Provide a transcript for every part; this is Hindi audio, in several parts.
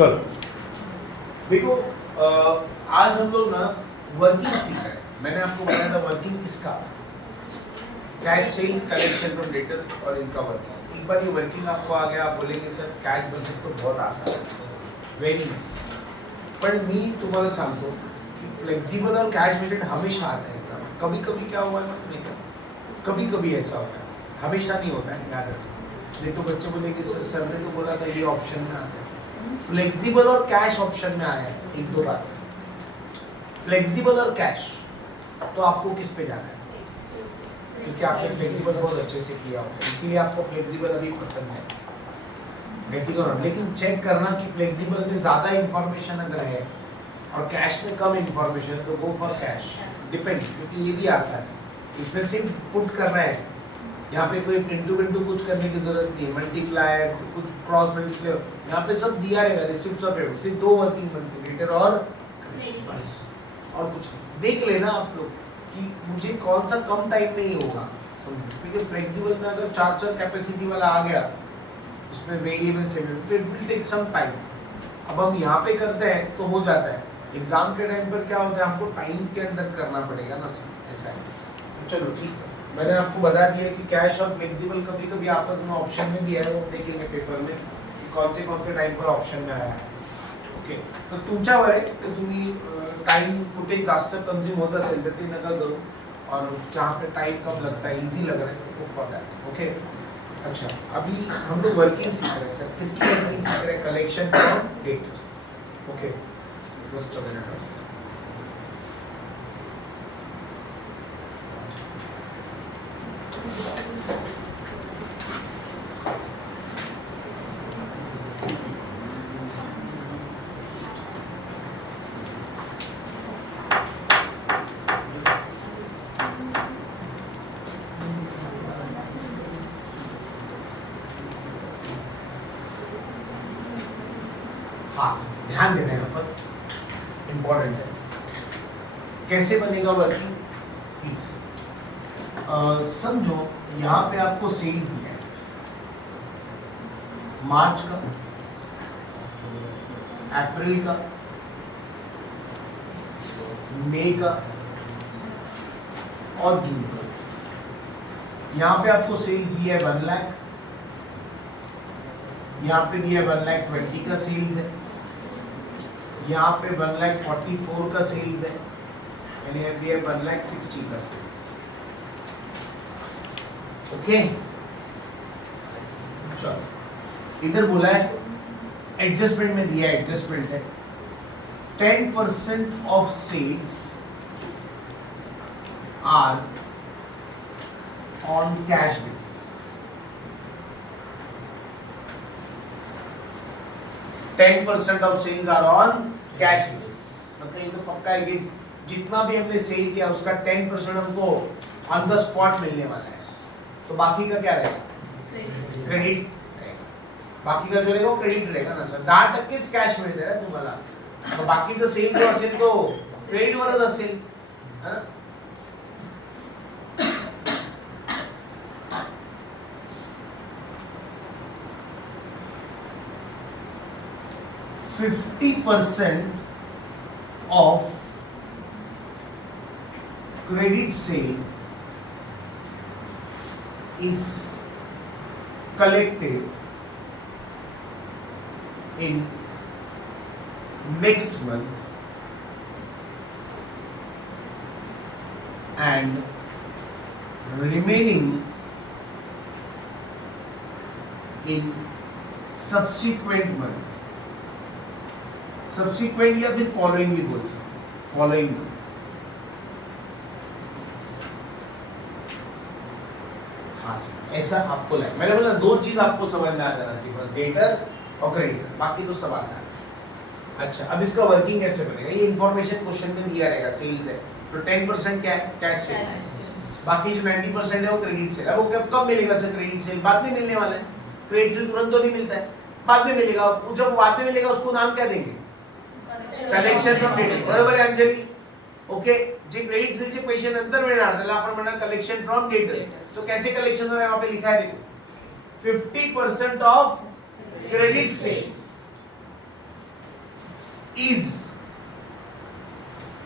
चलो देखो, आज हम लोग ना वर्किंग सीख रहे हैं। मैंने आपको बताया था वर्किंग किसका, cash sales collection from debtor और इनका वर्किंग। एक बार ये वर्किंग आपको आ गया, आप बोलेंगे सर कैश बजेट तो बहुत आसान है, व्हेरी। पण मी तुम्हाला सांगतो की फ्लेक्सिबल और कैश बजेट हमेशा आते हैं एग्जाम। कभी कभी क्या हुआ है नहीं, कभी कभी ऐसा होता है, हमेशा नहीं होता है, याद रखो। नहीं तो बच्चे बोलेंगे सर ने तो बोला था ये ऑप्शन में आता है। फ्लेक्सिबल और कैश ऑप्शन में आया है, एक दो बात। फ्लेक्सिबल और कैश, तो आपको किस पे जाना है? क्योंकि आपने फ्लेक्सिबल बहुत अच्छे से किया होगा, इसीलिए आपको फ्लेक्सिबल अभी पसंद है। लेकिन चेक करना कि फ्लेक्सिबल में ज्यादा इंफॉर्मेशन अगर है और कैश में कम इंफॉर्मेशन है तो गो फॉर कैश। डिपेंड, क्योंकि ये भी आसान है, इसमें सिर्फ पुट करना है। यहाँ पे कोई इंटू कुछ करने की जरूरत नहीं है, मल्टीप्लाई कुछ क्रॉस मल्टीप्लाई, यहाँ पे सब दिया रहेगा, रिसिप्ट्स और पेमेंट। सिर्फ दो वर्किंग मंथ, डेटर और बस, और कुछ नहीं। देख लेना आप लोग कि मुझे कौन सा कम टाइम में ही होगा, क्योंकि फ्लेक्सिबल में अगर 4 कैपेसिटी वाला आ गया, उसमें variable segment, it will take some time. अब हम यहाँ पे करते हैं तो हो जाता है, एग्जाम के टाइम पर क्या होता है, आपको टाइम के अंदर करना पड़ेगा ना सर, ऐसा है। चलो ठीक है, मैंने आपको बता दिया कि कैश और फ्लेक्सिबल कभी कभी आपस में ऑप्शन में भी है, वो देखेंगे पेपर में कि कौन से टाइम पर ऑप्शन में आया है। ओके, तो तुमच्यावर आहे की तुम्ही टाइम कुठे जास्त कंज्यूम होत असेल तर ते नका करू, और जहाँ पे टाइम कम लगता है, इजी लग रहा है, तो फॉर दैट। ओके, अच्छा, अभी हम लोग वर्किंग सीख रहे हैं सर। किसकी वर्किंग सीख रहे हैं? Collection from debtor. Okay, just a minute. हाँ, ध्यान देना है पर इम्पोर्टेंट है। कैसे बनेगा वर्किंग, प्लीज समझो। यहाँ पे आपको सेल्स दिया है मार्च का, अप्रैल का, मई का और जून का। यहाँ पे आपको सेल्स दिया है 1 लाख, यहाँ पे दिया 1,20,000 का सेल्स है, यहाँ पे 1,44,000 का सेल्स है, यानी यहाँ दिया 1,60,000 का सेल्स। ओके, चलो इधर बोला है एडजस्टमेंट में दिया है, एडजस्टमेंट है 10% of sales are on cash basis. 10% of sales are on cash basis, मतलब ये तो पक्का है कि जितना भी हमने सेल किया उसका 10% हमको ऑन द स्पॉट मिलने वाला है। तो बाकी का क्या रहेगा? क्रेडिट रहेगा। बाकी का जो रहेगा वो क्रेडिट रहेगा ना सर। 10% कॅश मिळते ना तुम्हाला, तो बाकीचं सेल जो असेल तो क्रेडिट वरच असेल, है ना? %50 of credit sale is collected in next month and remaining in subsequent month। Subsequent या फिर फॉलोइंग भी बोल सकते हैं, फॉलोइंग। हाँ सर, ऐसा आपको लगे। मैंने बोला 2 चीज आपको समझ में आ जाना चाहिए, बस डेटर और क्रेडिटर, बाकी तो सब आसान है। अच्छा, अब इसका वर्किंग कैसे बनेगा? ये इंफॉर्मेशन क्वेश्चन में दिया रहेगा, सेल्स है तो 10% क्या है? Cash cell. बाकी जो 90% है वो क्रेडिट सेल है। वो कब मिलेगा सर क्रेडिट सेल? बाद में मिलने वाला है। क्रेडिट सेल तुरंत तो नहीं मिलता है, बाद में मिलेगा। जब बाद में मिलेगा उसको नाम क्या देंगे? Collection from debtor. बरोबर आहे अंजली? ओके, जे क्रेडिट सेलचे पैसे नंतर मिळणार त्याला आपण म्हणणार कलेक्शन फ्रॉम डेटर। तो कैसे कलेक्शन हो रहा है? वहां पे लिखा है देखो, 50% of credit sales is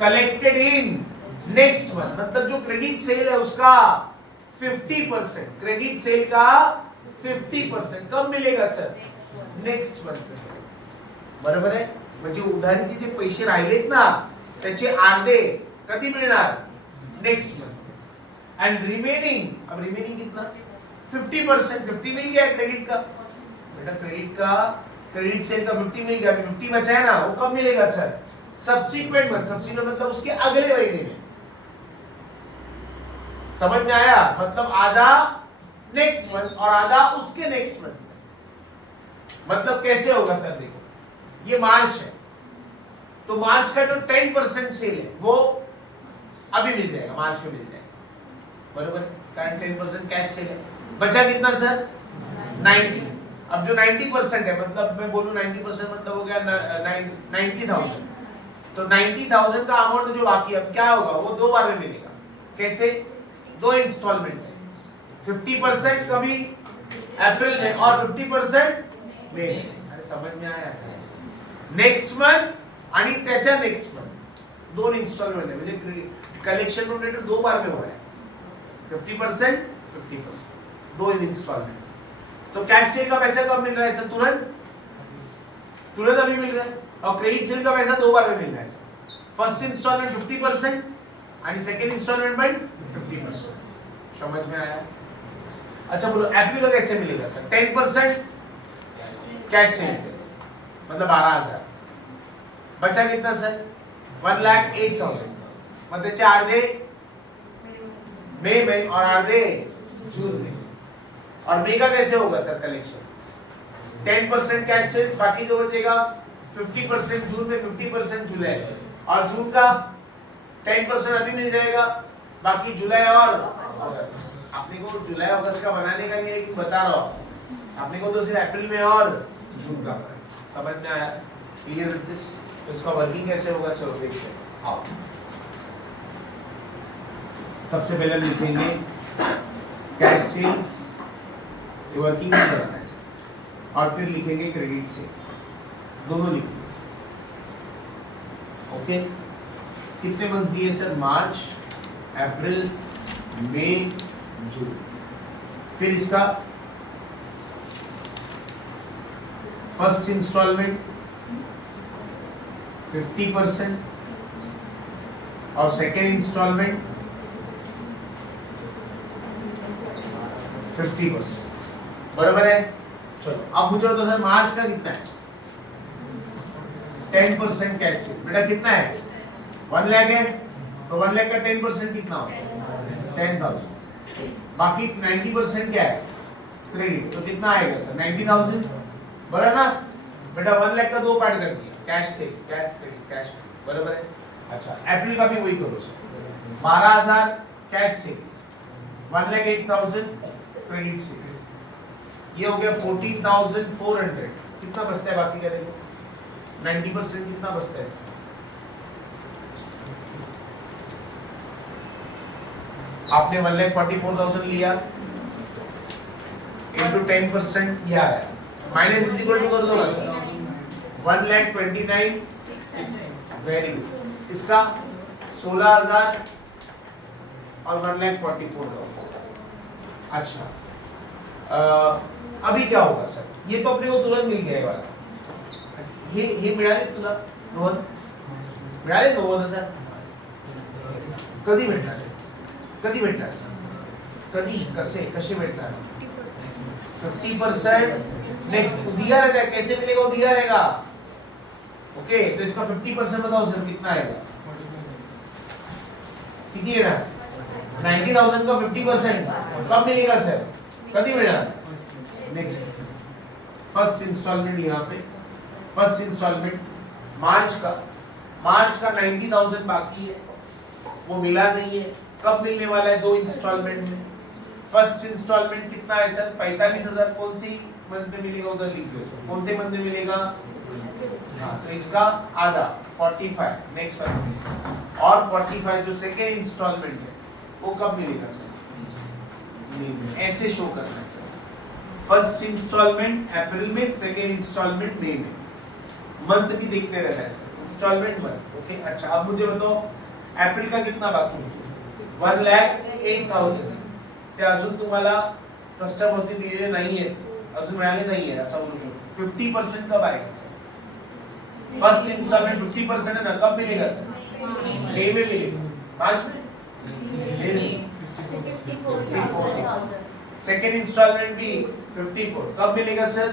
collected in next month, मतलब जो क्रेडिट सेल है उसका 50%, क्रेडिट सेल का 50% कब मिलेगा सर? Next month. बरोबर आहे. म्हणजे उधारीचे जे पैसे राहिलेत ना त्याचे अर्धे कधी मिळणार? Next month. एंड रिमेनिंग, अब रिमेनिंग कितना? 50%. 50 मिल गया क्रेडिट का. बेटा क्रेडिट का, क्रेडिट सेल का 50 मिल गया, 50 बचा है ना, वो कब मिलेगा सर? Subsequent month. सब्सिक्वेंट मतलब उसके अगले महीने में. समझ में आया? मतलब आधा नेक्स्ट मंथ और आधा उसके नेक्स्ट मंथ. मतलब कैसे होगा सर? देखो ये मार्च है तो मार्च का जो 10% सेल है वो अभी मिल जाएगा, मार्च में मिल जाएगा. बरोबर. कारण 10% कैश सेल है. बचा कितना सर? 90. अब जो 90% है, मतलब मैं बोलूं 90% मतलब हो गया 90,000. तो 90,000 का अमाउंट जो बाकी अब क्या होगा वो दो बार में मिलेगा. कैसे? दो इंस्टॉलमेंट है. 50% कभी अप्रैल में और 50% मई में. समझ में आया? नेक्स्ट मंथ आणि त्याच्या नेक्स्ट मंथ दोन इंस्टॉलमेंट आहे. म्हणजे कलेक्शन फ्रॉम डेटर दो बार में हो रहा है. 50% 50% दो इंस्टॉलमेंट. तो कैश सेल का पैसा कब मिल रहा है सर? तुरंत. तुरंत अभी मिल रहा है. और क्रेडिट सेल का पैसा दो बार में मिल रहा है सर. फर्स्ट इंस्टॉलमेंट 50% आणि सेकंड इंस्टॉलमेंट में 50%. समझ में आया? अच्छा बोलो अप्रैल का कैसे मिलेगा सर? 10% कैश सेल मतलब 12,000. बचा कितना सर? 1,08,000. मतलब त्याचे अर्धे मई में और अर्धे जून में. और मई का कैसे होगा सर कलेक्शन? 10% कैश सेल, बाकी जो बचेगा 50% जून में, 50% जुलाई. और जून का 10% अभी मिल जाएगा, बाकी जुलाई और अगस्त. आपने को जुलाई अगस्त का बनाने का नहीं है, लेकिन बता रहा हूँ आपने को तो सिर्फ अप्रैल में और जून का. समझ में आया? Clear with this? तो इसका वर्किंग कैसे होगा चलो देखते हैं. आओ सबसे पहले लिखेंगे कैश सेल्स, वर्किंग नहीं करना है, और फिर लिखेंगे क्रेडिट सेल्स. दोनों लिखेंगे. ओके. कितने मंथ दिए सर? मार्च, अप्रैल, मई, जून. फिर इसका फर्स्ट इंस्टॉलमेंट 50% और सेकेंड इंस्टॉलमेंट 50%. बराबर है? चलो अब मुझे बताओ सर मार्च का कितना है? 10% कैश सेल. बेटा कितना है? 1 लाख है तो 1 लाख का 10% कितना होगा? 10,000. बाकी 90% क्या है? क्रेडिट. तो कितना आएगा सर? 90,000. बराबर ना? बेटा 1 लाख का दो पार्ट कर दिया, cash sales, cash credit, cash. बराबर है? अच्छा अप्रैल का भी वही करो sir. 12,000 cash sales, 1,08,000 credit sales. ये हो गया 14,400. कितना बचता है बाकी का? देखो 90% कितना बचता है इसका? आपने 1,44,000 लिया into 10% ये आया. माइनस इज इक्वल टू कर दो ना सर. 1,29,000. Very good. इसका 16,000 और 1,44,000. अच्छा अभी क्या होगा सर? ये तो अपने को तुरंत मिल गया वाला. हे मिळाले तुला रोहन? मिळाले 9,000. कधी भेटणार? कधी भेटणार? कधी कसे कसे भेटणार? 50% नेक्स्ट दिया रहेगा. कैसे मिलेगा? वो दिया रहेगा. ओके तो इसका 50% बताओ सर कितना आएगा? किती है ना? 90,000 का 50% कब मिलेगा सर? कभी मिला? नेक्स्ट फर्स्ट इंस्टॉलमेंट यहाँ पे. फर्स्ट इंस्टॉलमेंट मार्च का 90,000 बाकी है, वो मिला नहीं है. कब मिलने वाला है? दो इंस्टॉलमेंट में. फर्स्ट इंस्टॉलमेंट कितना है सर? 45,000. कौन सी मंथ में मिलेगा उधर लिख लो सर. कौन से मंथ में मिलेगा? हाँ तो इसका आधा 45 नेक्स्ट मंथ. और 45 जो सेकेंड इंस्टॉलमेंट है वो कब मिलेगा सर? ऐसे शो करना है सर. फर्स्ट इंस्टॉलमेंट अप्रैल में, सेकेंड इंस्टॉलमेंट मई में. मंथ भी देखते रहना है सर. Instalment one, okay. अच्छा अब मुझे बताओ एप्रिल का कितना बाकी है? 1,08,000. ते अजून तुम्हाला कस्टमर्सनी दिलेले नाहीये, अजून मिळाले नाहीये असं बोलू शकतो. 50% कब आएगा सर? फर्स्ट इंस्टॉलमेंट 50% है ना, कब मिलेगा सर? मई में मिलेगा, मार्च में? मई में. 54,000. सेकेंड इंस्टॉलमेंट भी 54 कब मिलेगा सर?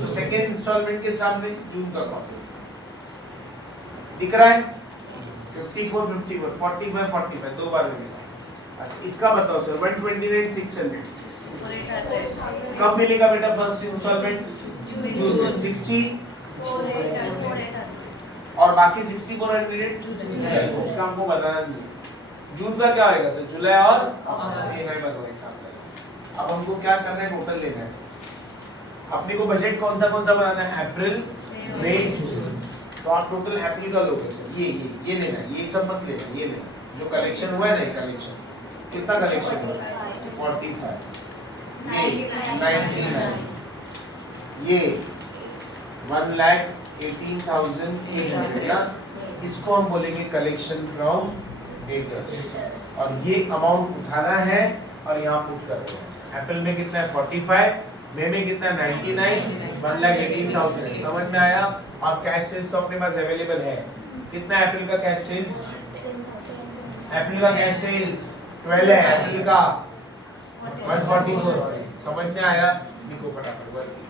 तो सेकेंड इंस्टॉलमेंट के सामने जून का कॉपी दिख रहा है. 54 54 45 45 दो बार मिलेगा. अच्छा इसका बताओ सर 129,600 कब मिलेगा बेटा फर्स्ट इंस्टॉलमेंट? जून में. 60 और बाकी 6400 उसका हमको बताना नहीं. जून का क्या आएगा सर? जुलाई और अगस्त. अब हमको क्या करना है? टोटल लेना है. अपने को बजट कौन सा बनाना है? अप्रैल मई जून. तो आप टोटल अप्रैल का लोगे सर. ये लेना है, ये सब मत लेना, ये लेना जो कलेक्शन हुआ है ना. कलेक्शन कितना कलेक्शन हुआ? 45. ये 99. ये 1,18,800 ना. इसको हम बोलेंगे कलेक्शन फ्रॉम डेटर्स. और ये अमाउंट उठाना है और यहाँ पुट कर देना है. अप्रैल में कितना है? 45. मई में कितना है? 99. 1,18,000. समझ में आया? और कैश सेल्स तो अपने पास अवेलेबल है. कितना है अप्रैल का कैश सेल्स? अप्रैल का कैश सेल्स 12 है. अप्रैल का 144. समझ में आया? लिखो फटाफट वर्किंग.